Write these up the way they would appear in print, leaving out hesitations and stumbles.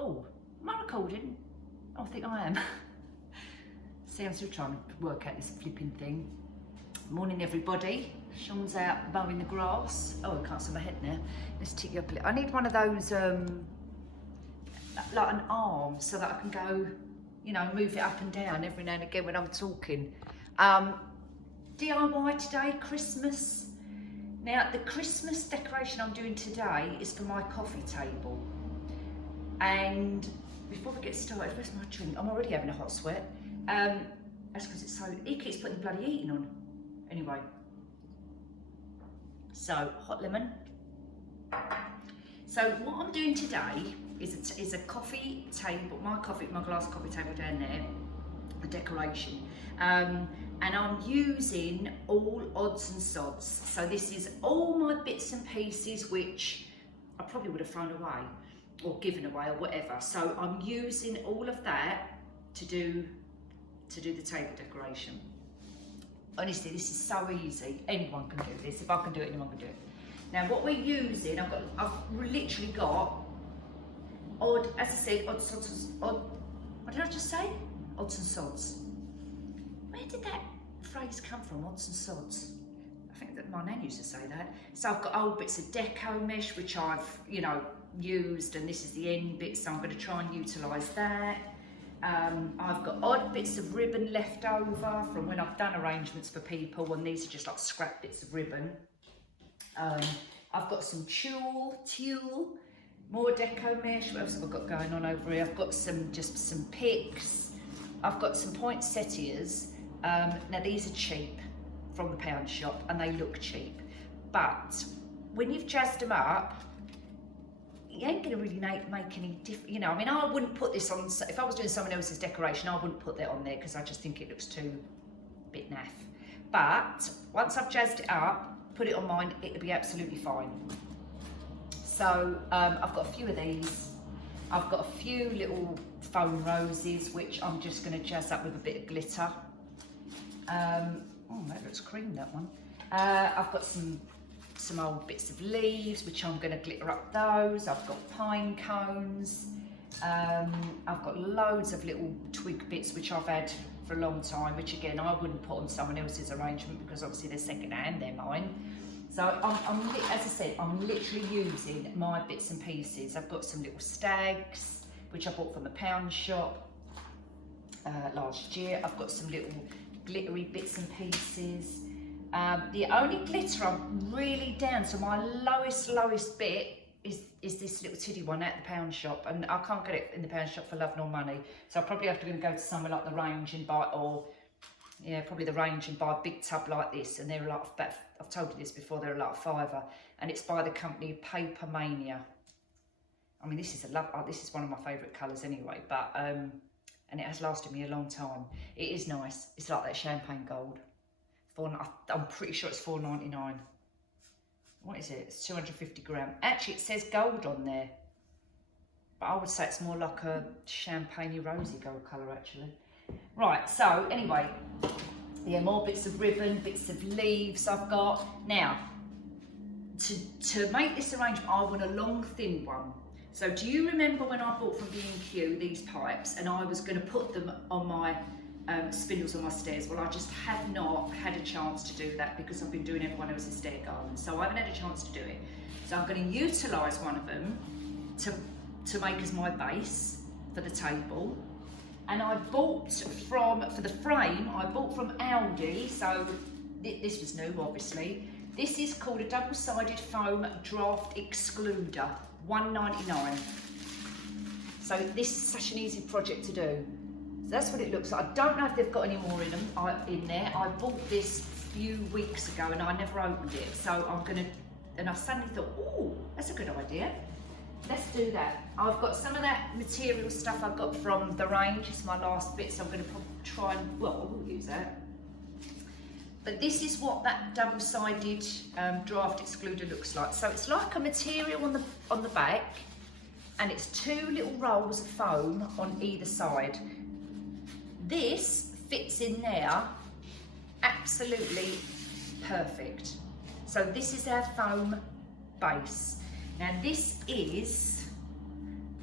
Oh, am I recording? Oh, I think I am. See, I'm still trying to work out this flipping thing. Morning, everybody. Sean's out mowing the grass. Oh, I can't see my head now. Let's tick you up a little. I need one of those, like an arm, so that I can go, you know, move it up and down every now and again when I'm talking. DIY today, Christmas. Now, the Christmas decoration I'm doing today is for my coffee table. And before we get started, where's my drink? I'm already having a hot sweat. That's because it's so, he keeps putting the bloody heating on. Anyway. So, hot lemon. So what I'm doing today is a coffee table, my glass coffee table down there, a decoration. And I'm using all odds and sods. So this is all my bits and pieces which I probably would have thrown away or given away or whatever. So I'm using all of that to do the table decoration. Honestly, this is so easy. Anyone can do this. If I can do it, anyone can do it. Now what we're using, I've literally got odd, as I said, odd sods, odd, what did I just say? Odds and sods. Where did that phrase come from, odds and sods? I think that my nan used to say that. So I've got old bits of deco mesh, which I've, you know, used, and this is the end bit, so I'm going to try and utilise that. I've got odd bits of ribbon left over from when I've done arrangements for people, and these are just like scrap bits of ribbon. I've got some tulle, more deco mesh. What else have I got going on over here? I've got some picks. I've got some poinsettias. Now these are cheap from the pound shop and they look cheap, but when you've jazzed them up, you ain't gonna really make any difference. You know, I mean, I wouldn't put this on, if I was doing someone else's decoration, I wouldn't put that on there because I just think it looks too bit naff. But once I've jazzed it up, put it on mine, it'll be absolutely fine. So I've got a few of these. I've got a few little foam roses, which I'm just going to jazz up with a bit of glitter. Oh, that looks cream, that one. I've got some old bits of leaves, which I'm going to glitter up those. I've got pine cones. I've got loads of little twig bits, which I've had for a long time, which again, I wouldn't put on someone else's arrangement because obviously they're second hand, they're mine. So as I said, I'm literally using my bits and pieces. I've got some little stags, which I bought from the pound shop last year. I've got some little glittery bits and pieces. The only glitter I'm really down to, my lowest bit is this little tiddy one at the pound shop, and I can't get it in the pound shop for love nor money. So I probably have to go to somewhere like the Range and buy, or yeah, probably the Range and buy a big tub like this, and they're a lot of, I've told you this before, they're a lot of £5, and it's by the company Paper Mania. I mean, this is this is one of my favourite colours anyway, but and it has lasted me a long time. It is nice. It's like that champagne gold. I'm pretty sure it's $4.99. What is it? It's 250 gram. Actually, it says gold on there, but I would say it's more like a champagne rosy gold colour actually. Right, so anyway, yeah, more bits of ribbon, bits of leaves I've got. Now, to make this arrangement, I want a long, thin one. So do you remember when I bought from B&Q these pipes, and I was going to put them on my spindles on my stairs? Well, I just have not had a chance to do that because I've been doing everyone else's stair garland, so I haven't had a chance to do it. So I'm going to utilise one of them to make as my base for the table. And I bought for the frame, I bought from Aldi, so this was new obviously. This is called a double-sided foam draft excluder, $1.99. So this is such an easy project to do. So that's what it looks like. I don't know if they've got any more in there. I bought this a few weeks ago and I never opened it. So I'm gonna, and I suddenly thought, oh, that's a good idea. Let's do that. I've got some of that material stuff I got from the Range. It's my last bit, so I'm going to try and, well, I will use that. But this is what that double-sided draft excluder looks like. So it's like a material on the back, and it's two little rolls of foam on either side. This fits in there absolutely perfect. So this is our foam base. Now this is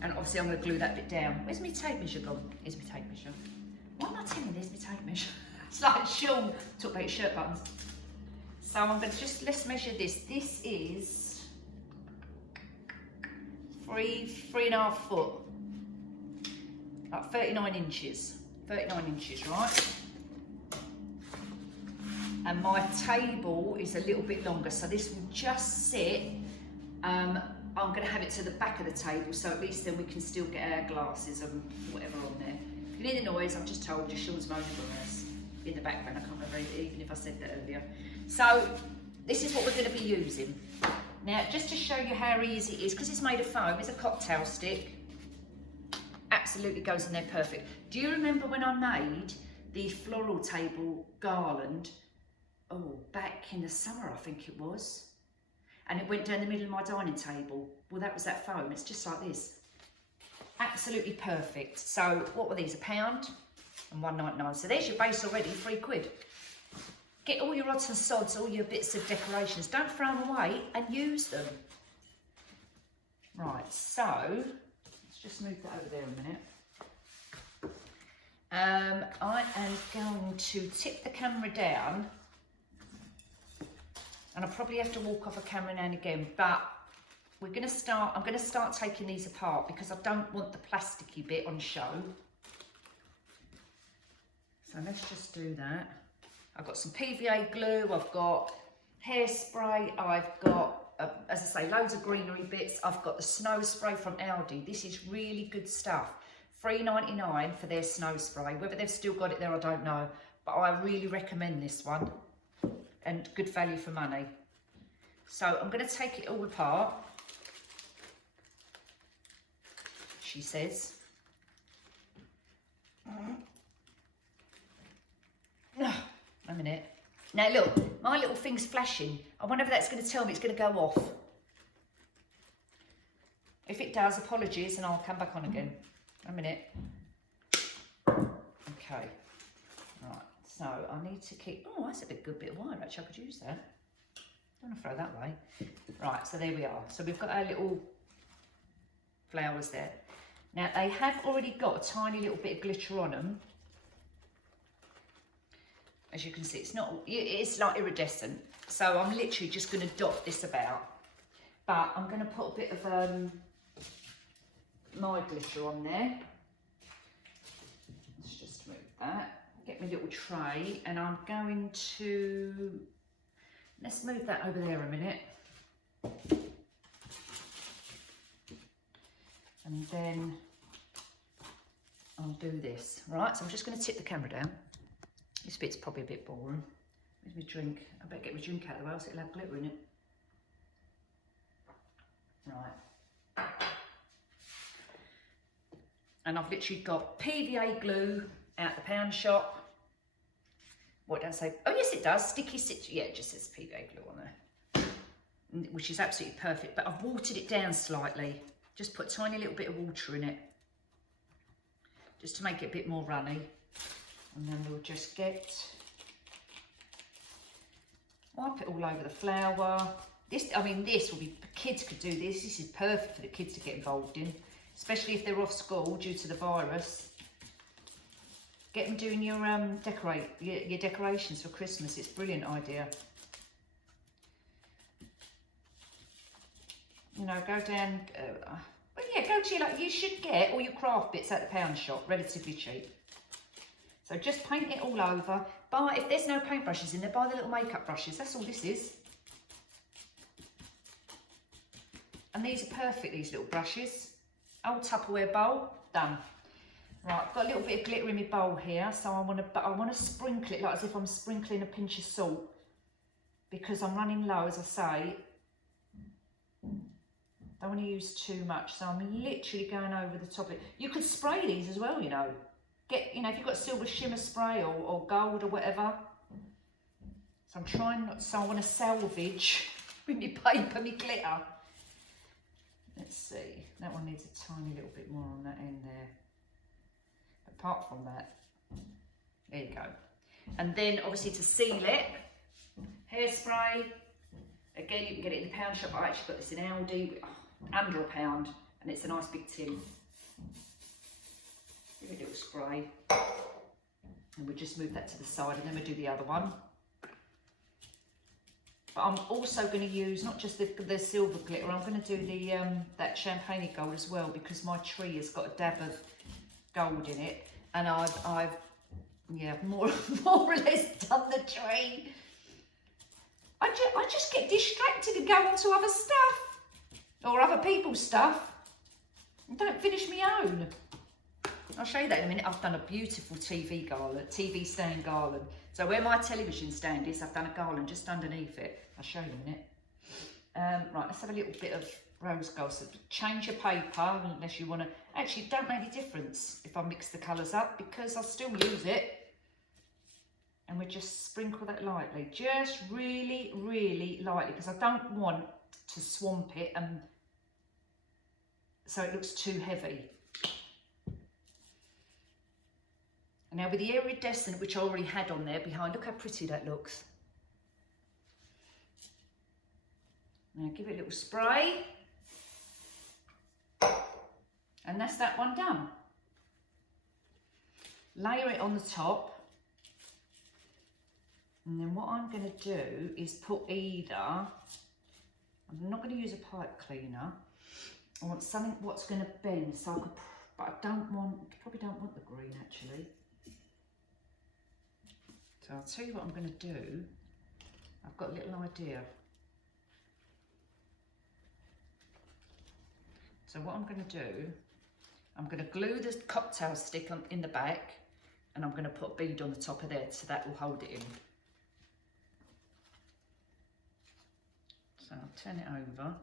And obviously I'm going to glue that bit down. Where's my tape measure gone? Here's my tape measure. Why am I telling you there's my tape measure? It's like Sean talk about his shirt buttons. So I'm going to just, let's measure this. This is 3.5 foot. Like 39 inches. 39 inches, right? And my table is a little bit longer, so this will just sit. I'm going to have it to the back of the table, so at least then we can still get our glasses and whatever on there. If you hear the noise, I've just told you, Sean's moaning grass in the background. I can't remember even if I said that earlier. So this is what we're going to be using. Now, just to show you how easy it is, because it's made of foam, it's a cocktail stick. Absolutely goes in there perfect. Do you remember when I made the floral table Garland? Oh, back in the summer, I think it was. And it went down the middle of my dining table. Well, that was that foam. It's just like this. Absolutely perfect. So what were these? £1 and £1.99. So there's your base already, £3. Get all your odds and sods, all your bits of decorations. Don't throw them away and use them. Right, so let's just move that over there a minute. I am going to tip the camera down. And I'll probably have to walk off a camera now and again, but I'm going to start taking these apart because I don't want the plasticky bit on show. So let's just do that. I've got some PVA glue, I've got hairspray, I've got, as I say, loads of greenery bits. I've got the snow spray from Aldi. This is really good stuff. $3.99 for their snow spray. Whether they've still got it there, I don't know. But I really recommend this one. And good value for money. So I'm going to take it all apart, she says. A minute. Now look, my little thing's flashing. I wonder if that's going to tell me it's going to go off. If it does, apologies, and I'll come back on again. A minute. Okay. Right. So I need to keep, oh, that's a good bit of wire, actually, I could use that. Don't want to throw that way. Right, so there we are. So we've got our little flowers there. Now they have already got a tiny little bit of glitter on them. As you can see, it's like iridescent. So I'm literally just going to dot this about. But I'm going to put a bit of my glitter on there. Let's just move that. Get my little tray, and I'm going to, let's move that over there a minute. And then I'll do this. Right, so I'm just going to tip the camera down. This bit's probably a bit boring. Where's my drink? I better get my drink out of the way, else it'll have glitter in it. Right. And I've literally got PVA glue out the pound shop. What does it say? Oh yes, it does. Sticky stitch. Yeah, it just says PVA glue on there, which is absolutely perfect. But I've watered it down slightly. Just put a tiny little bit of water in it, just to make it a bit more runny. And then we'll just wipe it all over the flower. This, I mean, this will be, kids could do this. This is perfect for the kids to get involved in, especially if they're off school due to the virus. Get them doing your your decorations for Christmas. It's a brilliant idea. You know, go down. Well, yeah, go to you should get all your craft bits at the pound shop, relatively cheap. So just paint it all over. If there's no paintbrushes in there, buy the little makeup brushes. That's all this is. And these are perfect. These little brushes. Old Tupperware bowl, done. Right, I've got a little bit of glitter in my bowl here, so I want to sprinkle it like as if I'm sprinkling a pinch of salt, because I'm running low, as I say. Don't want to use too much, so I'm literally going over the top of it. You could spray these as well, you know. If you've got silver shimmer spray or gold or whatever. So I'm trying not, so I want to salvage with my paper, my glitter. Let's see, that one needs a tiny little bit more on that end there. Apart from that, there you go. And then obviously to seal it, hairspray. Again, you can get it in the pound shop. I actually got this in Aldi, under £1, and it's a nice big tin. Give it a little spray, and we'll just move that to the side, and then we'll do the other one. But I'm also going to use not just the silver glitter, I'm going to do the that champagne gold as well, because my tree has got a dab of gold in it, and I've yeah, more or less done the tree. I just get distracted and go on to other stuff, or other people's stuff, and don't finish my own. I'll show you that in a minute. I've done a beautiful TV stand garland. So where my television stand is, I've done a garland just underneath it. I'll show you in a minute. Right, let's have a little bit of rose gold. So change your paper unless you want to. Actually, it don't make any difference if I mix the colours up, because I'll still use it. And we just sprinkle that lightly, just really, really lightly, because I don't want to swamp it and so it looks too heavy. And now with the iridescent, which I already had on there behind, look how pretty that looks. Now give it a little spray. And that's that one done. Layer it on the top. And then what I'm going to do is put either, I'm not going to use a pipe cleaner. I want something what's going to bend, so I could, but I probably don't want the green actually. So I'll tell you what I'm going to do. I've got a little idea. So what I'm going to do, I'm going to glue the cocktail stick in the back, and I'm going to put a bead on the top of there, so that will hold it in. So I'll turn it over.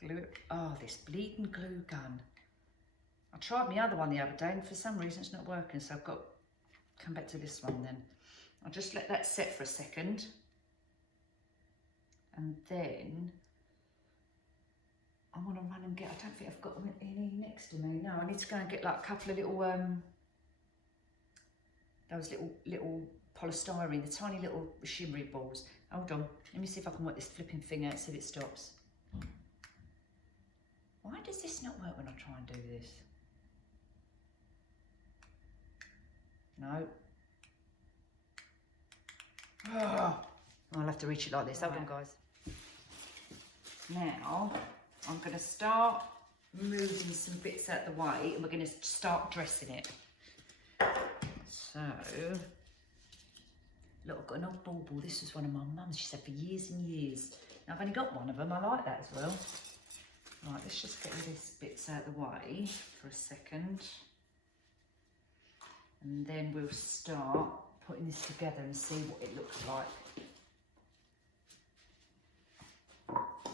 Glue it. Oh, this bleeding glue gun. I tried my other one the other day, and for some reason it's not working, so I've got to come back to this one then. I'll just let that set for a second. And then I want to run and get, I don't think I've got any next to me. No, I need to go and get like a couple of little, those little polystyrene, the tiny little shimmery balls. Hold on, let me see if I can work this flipping thing out, see if it stops. Why does this not work when I try and do this? No. Oh, I'll have to reach it like this. Hold on, guys. Now, I'm going to start moving some bits out the way, and we're going to start dressing it. So, look, I've got an old bauble. This was one of my mum's, she said, for years and years. Now, I've only got one of them. I like that as well. Right, let's just get these bits out of the way for a second. And then we'll start putting this together and see what it looks like.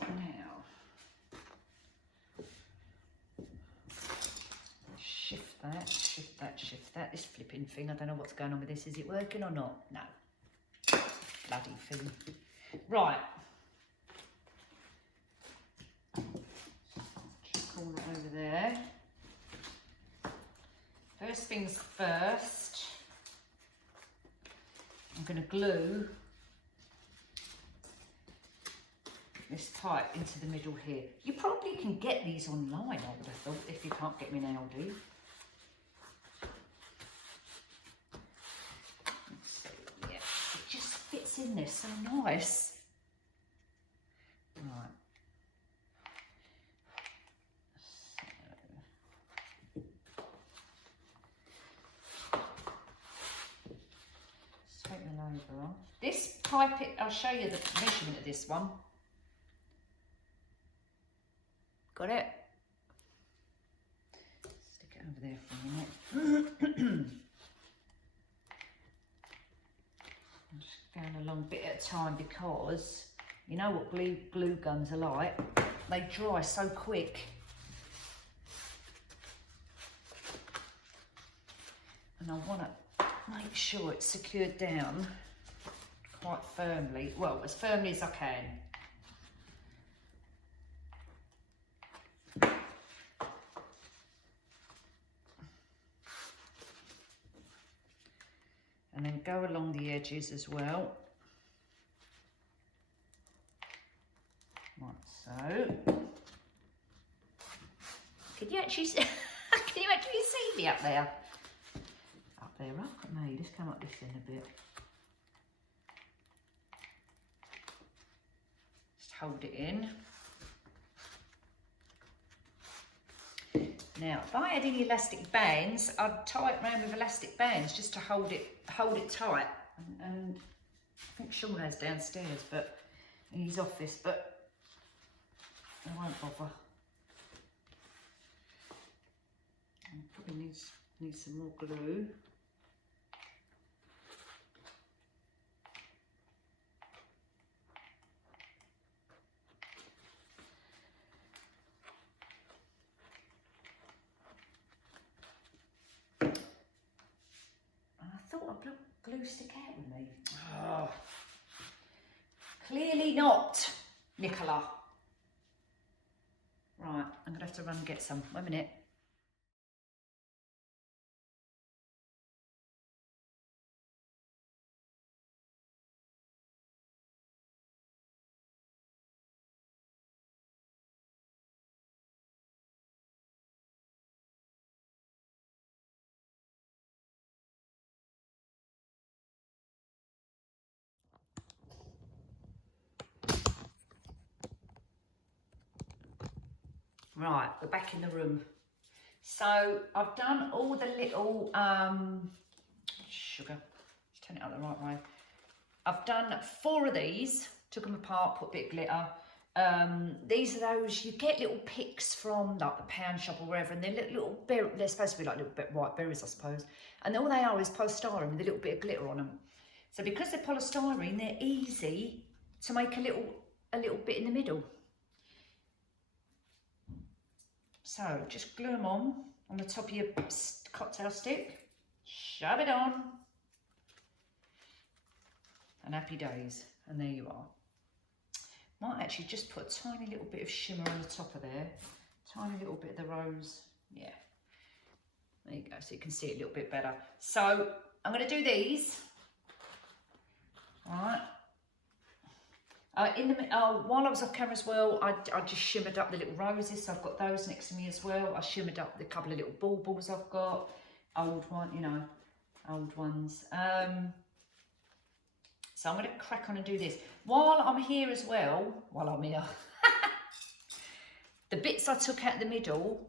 Now, shift that, shift that, shift that. This flipping thing, I don't know what's going on with this. Is it working or not? No. Bloody thing. Right. Just call that over there. First things first, I'm going to glue this pipe into the middle here. You probably can get these online, I would have thought, if you can't get them in Aldi. Let's see, yeah, it just fits in there so nice. Right. Take the labour off. This pipe, I'll show you the measurement of this one. Got it? Stick it over there for a minute. I'm just going along a bit at a time, because you know what glue guns are like. They dry so quick. And I want to make sure it's secured down quite firmly, well, as firmly as I can. And then go along the edges as well, like so. you actually see, can you actually see me up there? Up there, up at me. Let's come up this end a bit. Just hold it in. Now, if I had any elastic bands, I'd tie it around with elastic bands just to hold it tight. And I think Sean has downstairs, but in his office, but I won't bother. Probably needs some more glue. I thought I brought glue stick out with me. Oh. Clearly not, Nicola. Right, I'm gonna have to run and get some. 1 minute. Right, we're back in the room. So I've done all the little sugar. Let's turn it out the right way. I've done 4 of these, took them apart, put a bit of glitter. These are those, you get little picks from like the pound shop or wherever, and they're little berries, they're supposed to be like little bit white berries, I suppose. And all they are is polystyrene with a little bit of glitter on them. So because they're polystyrene, they're easy to make a little bit in the middle. So just glue them on the top of your cocktail stick, shove it on, and happy days. And there you are. Might actually just put a tiny little bit of shimmer on the top of there, tiny little bit of the rose. Yeah, there you go, so you can see it a little bit better. So I'm going to do these. All right. While I was off camera as well, I just shimmered up the little roses, so I've got those next to me as well. I shimmered up the couple of little baubles I've got, old ones. So I'm going to crack on and do this. While I'm here as well, the bits I took out the middle,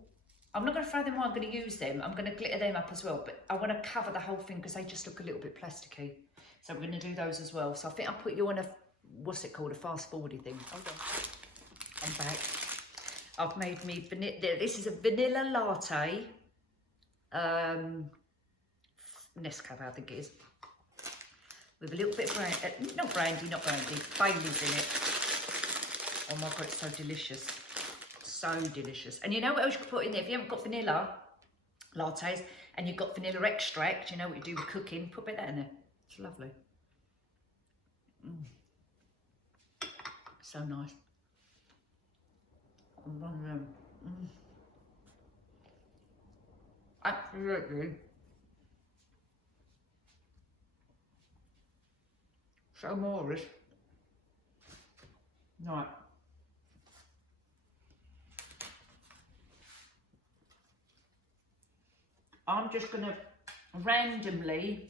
I'm not going to throw them away, I'm going to use them. I'm going to glitter them up as well, but I want to cover the whole thing because they just look a little bit plasticky. So we're going to do those as well. So I think I'll put you on a, what's it called, a fast forwarding thing. Hold on. I'm back. I've made me, this is a vanilla latte. Nescafe, I think it is. With a little bit of brandy, not brandy, Bailey's in it. Oh my God, it's so delicious. So delicious. And you know what else you could put in there? If you haven't got vanilla lattes and you've got vanilla extract, you know what you do with cooking, put a bit of that in there. It's lovely. So nice. Absolutely. So Morris. Right. I'm just going to randomly,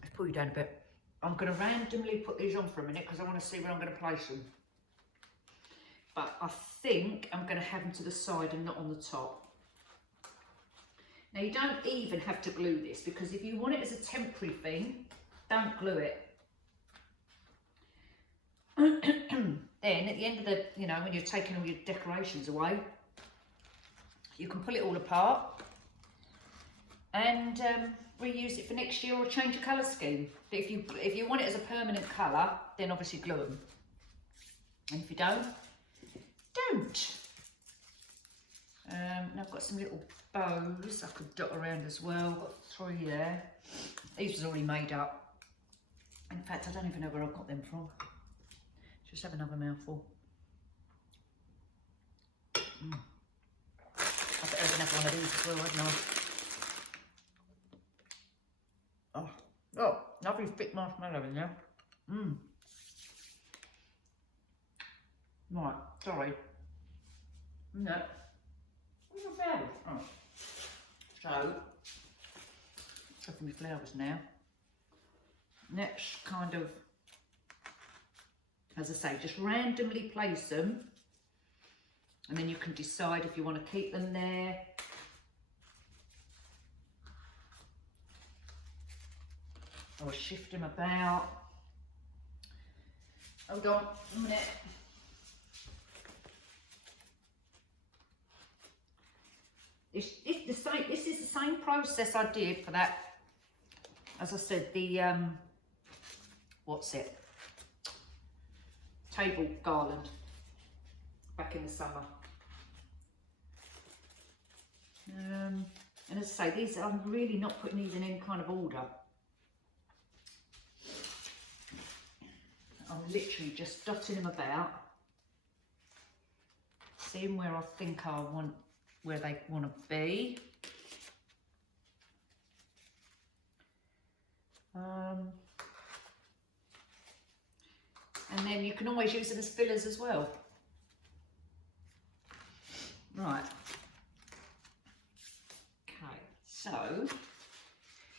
let's pull you down a bit. I'm going to randomly put these on for a minute because I want to see where I'm going to place them. But I think I'm going to have them to the side and not on the top. Now you don't even have to glue this because if you want it as a temporary thing, don't glue it. Then at the end of the, you know, when you're taking all your decorations away, you can pull it all apart and reuse it for next year or change your colour scheme. But if you want it as a permanent colour, then obviously glue them. And if you don't, don't. Now I've got some little bows I could dot around as well. Got 3 there. These was already made up. In fact, I don't even know where I got them from. Just have another mouthful. I better have one of these as well, hadn't I? Oh, lovely thick marshmallow in there. Right, sorry. No. What about it? Oh. So, looking at my flowers now. Let's kind of, as I say, just randomly place them, and then you can decide if you want to keep them there. Or shift them about. Hold on a minute. This is the same process I did for that, as I said, the, what's it? Table garland back in the summer. And as I say, these, I'm really not putting these in any kind of order. I'm literally just dotting them about, seeing where I think I want, where they want to be. And then you can always use them as fillers as well. Right. Okay, so,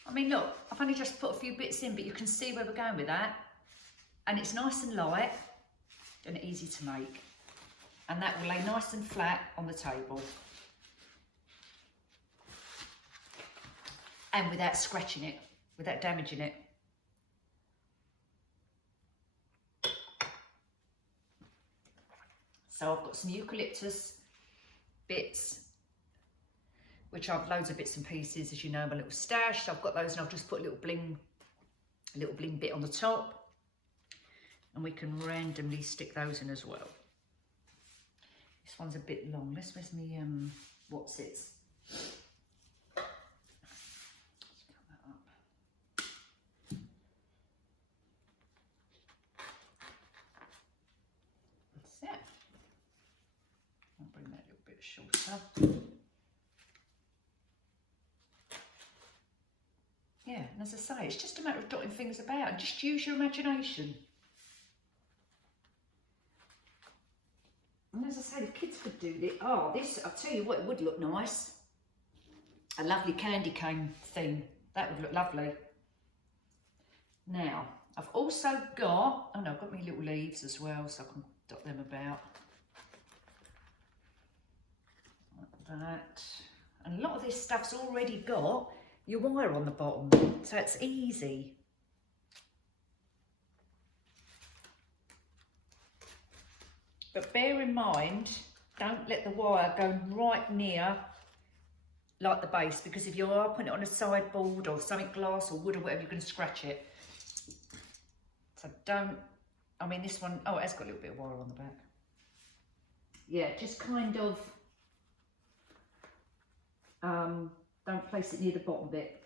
I mean, look, I've only just put a few bits in, but you can see where we're going with that. And it's nice and light and easy to make. And that will lay nice and flat on the table. And without scratching it, without damaging it. So I've got some eucalyptus bits, which I've loads of bits and pieces, as you know, my little stash. So I've got those, and I've just put a little bling bit on the top. And we can randomly stick those in as well. This one's a bit long. Where's me, what's it? Shorter. Yeah, and as I say, it's just a matter of dotting things about and just use your imagination. And as I say, the kids could do this. Oh, this, I'll tell you what, it would look nice. A lovely candy cane theme. That would look lovely. Now, I've also got, oh no, I've got my little leaves as well, so I can dot them about. That, and a lot of this stuff's already got your wire on the bottom, so it's easy. But bear in mind, don't let the wire go right near like the base, because if you are putting it on a sideboard or something glass or wood or whatever, you're going to scratch it. So don't, I mean this one, oh, it has got a little bit of wire on the back. Yeah, just kind of, don't place it near the bottom bit.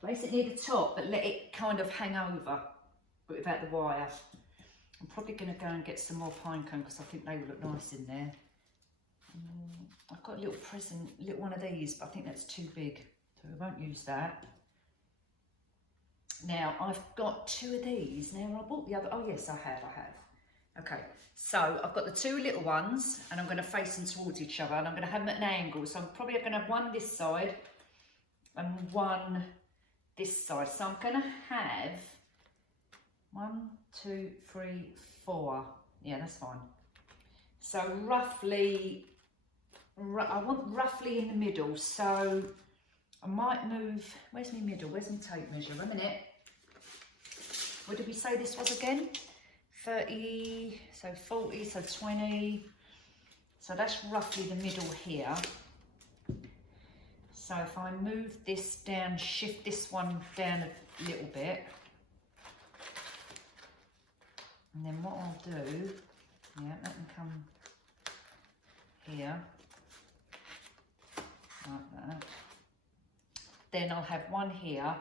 Place it near the top, but let it kind of hang over, but without the wire. I'm probably going to go and get some more pine cone because I think they will look nice in there. I've got a little present, little one of these, but I think that's too big, so I won't use that. Now, I've got two of these. Now, I bought the other, oh yes, I have. Okay, so I've got the two little ones, and I'm going to face them towards each other, and I'm going to have them at an angle. So I'm probably going to have one this side and one this side. So I'm going to have 1, 2, 3, 4. Yeah, that's fine. So roughly, I want roughly in the middle. So I might move, where's my middle? Where's my tape measure? A minute. What did we say this was again? 30, so 40, so 20. So that's roughly the middle here. So if I move this down, shift this one down a little bit. And then what I'll do, yeah, let them come here, like that. Then I'll have one here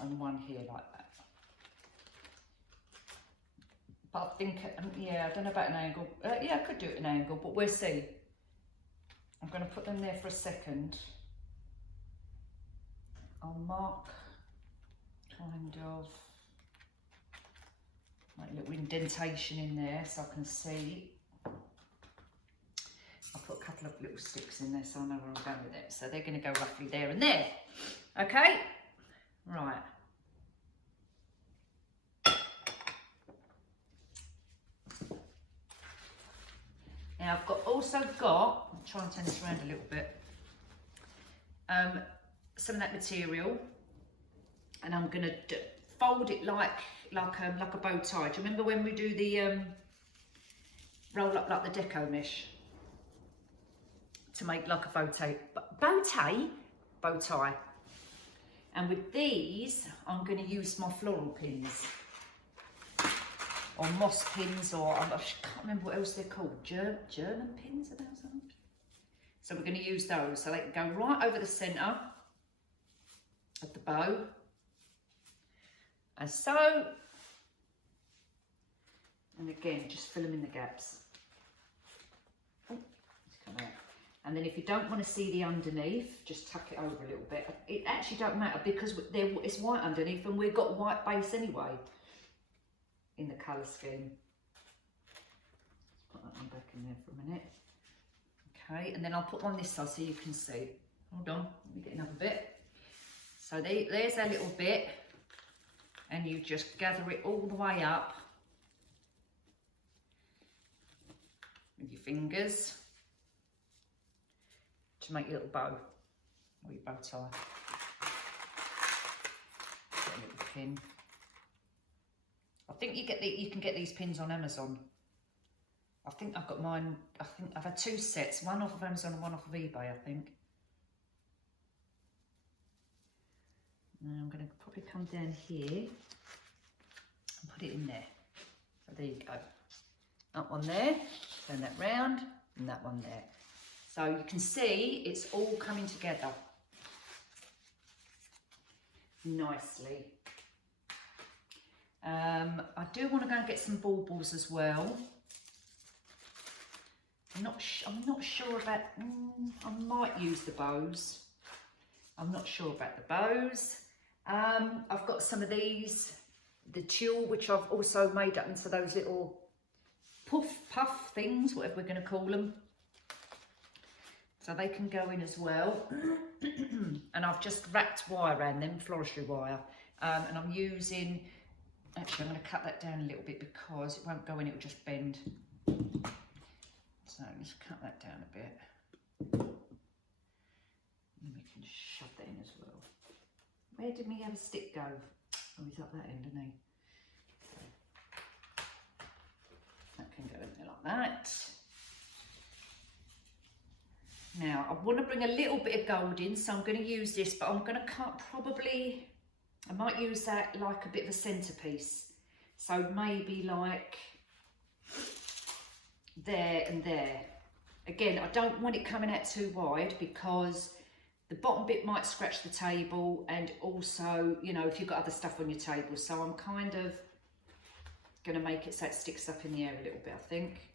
and one here like that. But I think, yeah, I don't know about an angle. Yeah, I could do it at an angle, but we'll see. I'm going to put them there for a second. I'll mark kind of like a little indentation in there so I can see. I'll put a couple of little sticks in there so I know where I'm going with it. So they're going to go roughly there and there. Okay, right. Now I've also got, I'll try and turn this around a little bit, some of that material, and I'm going to fold it like a bow tie. Do you remember when we do the roll up like the deco mesh to make like a bow tie? And with these, I'm going to use my floral pins or moss pins, or I can't remember what else they're called. German pins, are those something? So we're going to use those. So they can go right over the centre of the bow, as so. And again, just fill them in the gaps. Oh, it's come out. And then if you don't want to see the underneath, just tuck it over a little bit. It actually don't matter because it's white underneath and we've got white base anyway in the colour scheme. Let's put that one back in there for a minute. Okay, and then I'll put one this side so you can see. Hold on, let me get another bit. So there's a little bit, and you just gather it all the way up with your fingers to make your little bow or your bow tie. Get a little pin. I think you can get these pins on Amazon. I think I've got mine. I think I've had two sets, one off of Amazon and one off of eBay, I think. Now I'm going to probably come down here and put it in there. So there you go. That one there, turn that round, and that one there. So you can see it's all coming together nicely. I do want to go and get some baubles as well. I'm not sure about. I might use the bows. I'm not sure about the bows. I've got some of these, the tulle, which I've also made up into those little puff things, whatever we're going to call them. So they can go in as well. And I've just wrapped wire around them, floristry wire. And I'm using, actually I'm going to cut that down a little bit because it won't go in, it will just bend. So let's cut that down a bit. And we can shove that in as well. Where did my other stick go? Oh, he's up that end, isn't he? That can go in there like that. Now, I want to bring a little bit of gold in, so I'm going to use this, but I'm going to cut probably, I might use that like a bit of a centerpiece. So maybe like there and there. Again, I don't want it coming out too wide because the bottom bit might scratch the table, and also, you know, if you've got other stuff on your table. So I'm kind of going to make it so it sticks up in the air a little bit, I think.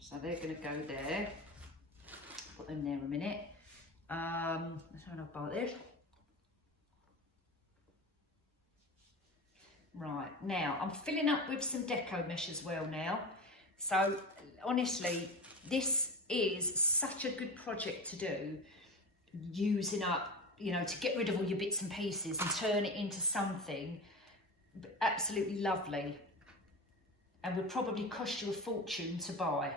So they're going to go there. Put them there a minute. Let's have enough about this. Right, now I'm filling up with some deco mesh as well now. So honestly, this is such a good project to do, using up, you know, to get rid of all your bits and pieces and turn it into something absolutely lovely, and would probably cost you a fortune to buy.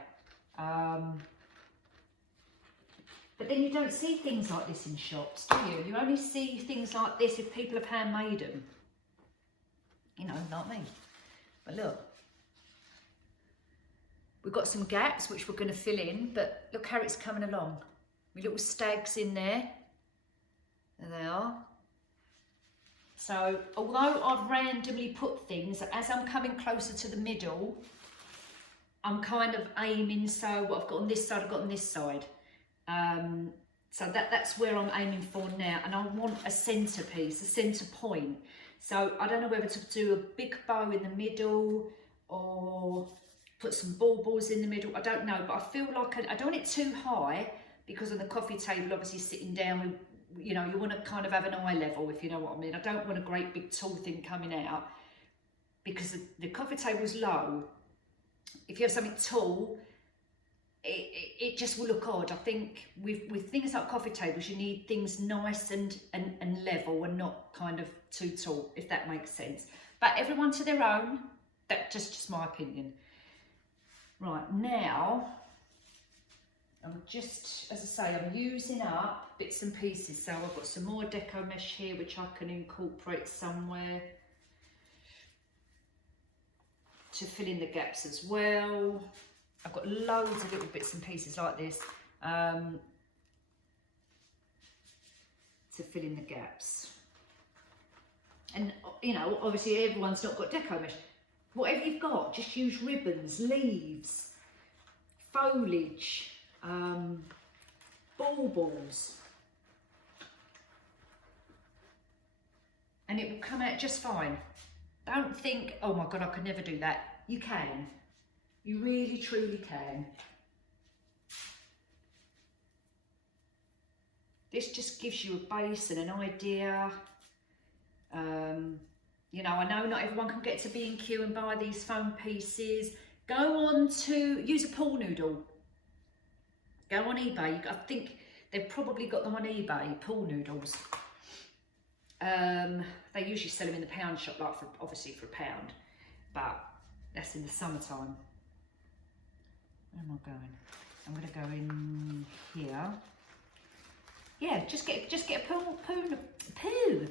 But then you don't see things like this in shops, do you? You only see things like this if people have handmade them. You know, like me. But look, we've got some gaps which we're going to fill in, but look how it's coming along. My little stags in there. There they are. So, although I've randomly put things, as I'm coming closer to the middle, I'm kind of aiming, so what I've got on this side, I've got on this side. So that's where I'm aiming for now, and I want a centerpiece, a center point. So I don't know whether to do a big bow in the middle or put some baubles in the middle. I don't know, but I feel like I don't want it too high, because on the coffee table, obviously sitting down, with, you know, you want to kind of have an eye level, if you know what I mean. I don't want a great big tall thing coming out, because the coffee table's low. If you have something tall, it just will look odd. I think with things like coffee tables, you need things nice and level and not kind of too tall, if that makes sense. But everyone to their own. That's just my opinion. Right, now, I'm just, as I say, I'm using up bits and pieces. So I've got some more deco mesh here, which I can incorporate somewhere to fill in the gaps as well. I've got loads of little bits and pieces like this to fill in the gaps. And, you know, obviously everyone's not got deco mesh. Whatever you've got, just use ribbons, leaves, foliage, baubles. And it will come out just fine. Don't think, oh my God, I could never do that. You can. You really, truly can. This just gives you a base and an idea. You know, I know not everyone can get to B&Q and buy these foam pieces. Go on to, use a pool noodle. Go on eBay. I think they've probably got them on eBay, pool noodles. They usually sell them in the pound shop, like obviously for £1, but that's in the summertime. Where am I going? I'm going to go in here. Yeah, just get a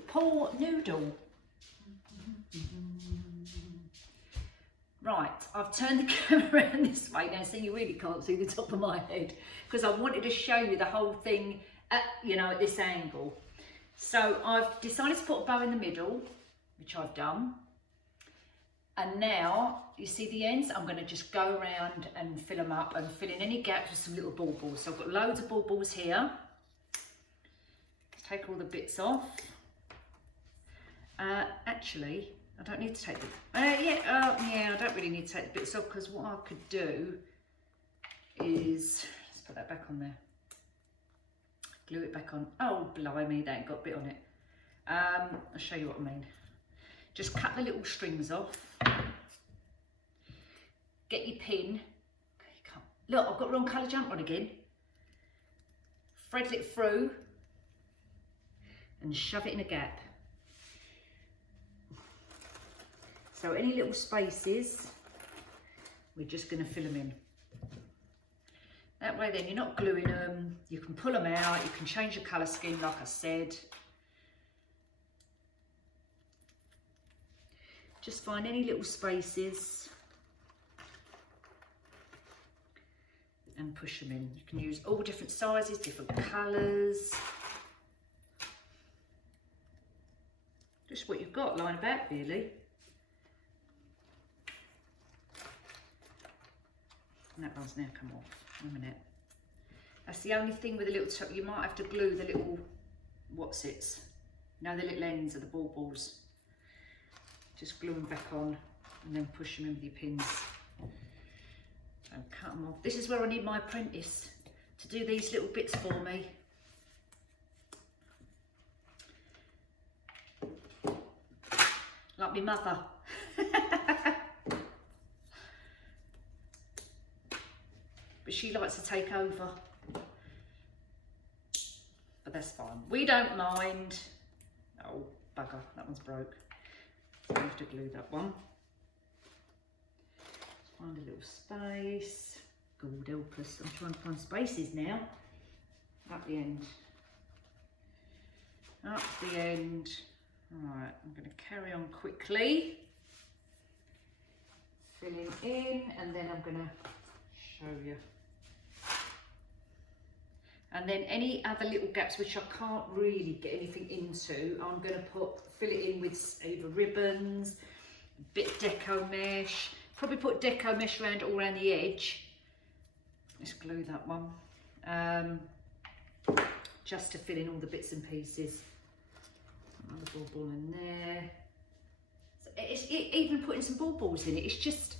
pool noodle. Right, I've turned the camera around this way now, so you really can't see the top of my head, because I wanted to show you the whole thing at, you know, at this angle. So I've decided to put a bow in the middle, which I've done. And now, you see the ends? I'm going to just go around and fill them up and fill in any gaps with some little baubles. So I've got loads of baubles here. Take all the bits off. Actually, I don't need to take the... yeah, I don't really need to take the bits off, because what I could do is... Let's put that back on there. Glue it back on. Oh, blimey, that ain't got a bit on it. I'll show you what I mean. Just cut the little strings off. Get your pin. Look, I've got wrong colour jump on again. Thread it through and shove it in a gap. So any little spaces, we're just going to fill them in. That way then you're not gluing them, you can pull them out, you can change your colour scheme like I said. Just find any little spaces and push them in. You can use all different sizes, different colours. Just what you've got lying about really. And that one's now come off. One minute. That's the only thing with the little top. You might have to glue the little what's-its. You know, the little ends of the baubles. Just glue them back on and then push them in with your pins. And cut them off. This is where I need my apprentice to do these little bits for me. Like my mother. But she likes to take over. But that's fine. We don't mind. Oh, bugger, that one's broke. So I have to glue that one. Find a little space. God help us. I'm trying to find spaces now. Up the end. Up the end. Alright, I'm going to carry on quickly. Filling in, and then I'm going to show you. And then any other little gaps which I can't really get anything into, I'm going to fill it in with either ribbons, a bit deco mesh. Probably put deco mesh around all around the edge. Let's glue that one. Just to fill in all the bits and pieces. Another bauble in there. So even putting some baubles in it, it's just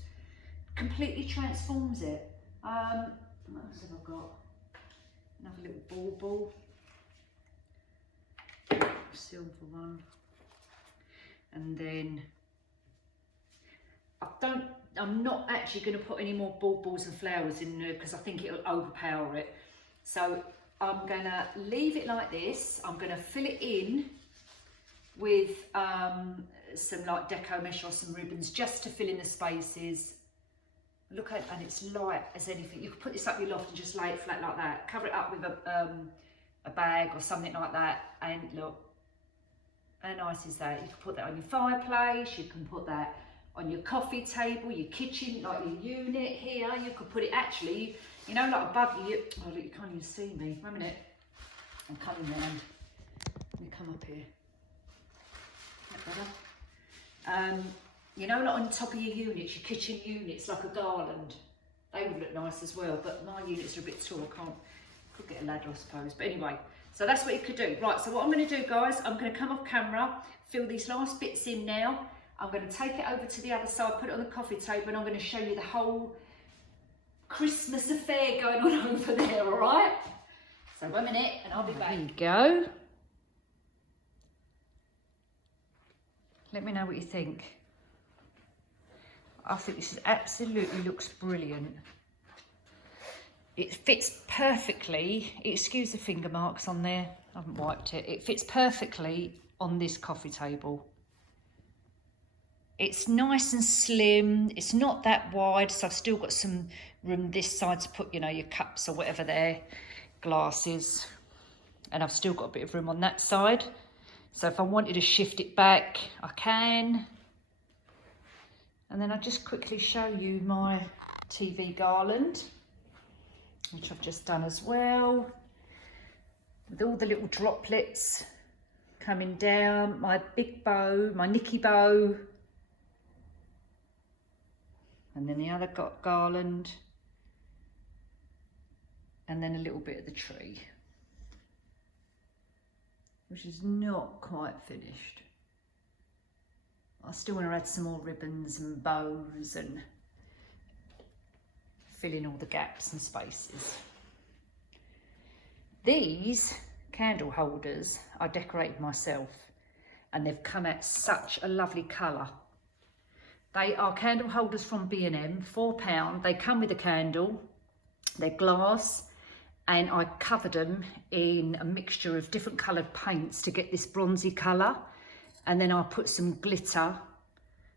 completely transforms it. What else have I got? Another little bauble. Silver one. And then I'm not actually going to put any more baubles and flowers in there because I think it'll overpower it. So I'm going to leave it like this. I'm going to fill it in with some like deco mesh or some ribbons just to fill in the spaces. Look at, and it's light as anything. You could put this up your loft and just lay it flat like that. Cover it up with a bag or something like that, and look, how nice is that? You can put that on your fireplace, you can put that on your coffee table, your kitchen, like your unit here. You could put it actually, you know, like above you. Oh look, you can't even see me. Wait a minute. I'm coming round. Let me come up here. That better? You know, like on top of your units, your kitchen units, like a garland. They would look nice as well, but my units are a bit tall. I can't, could get a ladder, I suppose. But anyway, so that's what you could do. Right, so what I'm going to do, guys, I'm going to come off camera, fill these last bits in now. I'm going to take it over to the other side, put it on the coffee table, and I'm going to show you the whole Christmas affair going on over there, all right? So 1 minute, and I'll be back. There you go. Let me know what you think. I think this absolutely looks brilliant. It fits perfectly. Excuse the finger marks on there. I haven't wiped it. It fits perfectly on this coffee table. It's nice and slim. It's not that wide, so I've still got some room this side to put, you know, your cups or whatever there, glasses. And I've still got a bit of room on that side. So if I wanted to shift it back, I can. And then I'll just quickly show you my TV garland, which I've just done as well, with all the little droplets coming down, my big bow, my Nicky bow, and then the other garland, and then a little bit of the tree, which is not quite finished. I still want to add some more ribbons and bows and fill in all the gaps and spaces. These candle holders I decorated myself, and they've come out such a lovely colour. They are candle holders from B&M, £4. They come with a candle, they're glass, and I covered them in a mixture of different coloured paints to get this bronzy colour. And then I put some glitter,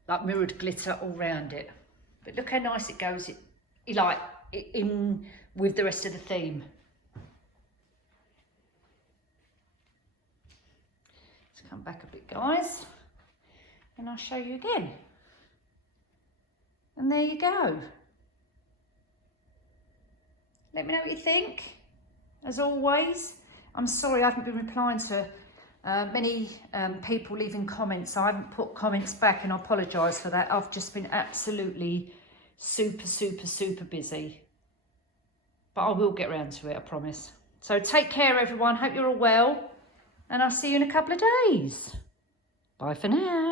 like mirrored glitter, all round it. But look how nice it goes in with the rest of the theme. Let's come back a bit, guys, and I'll show you again. And there you go. Let me know what you think. As always, I'm sorry I haven't been replying to many people leaving comments. I haven't put comments back, and I apologise for that. I've just been absolutely super busy. But I will get around to it, I promise. So take care, everyone. Hope you're all well. And I'll see you in a couple of days. Bye for now.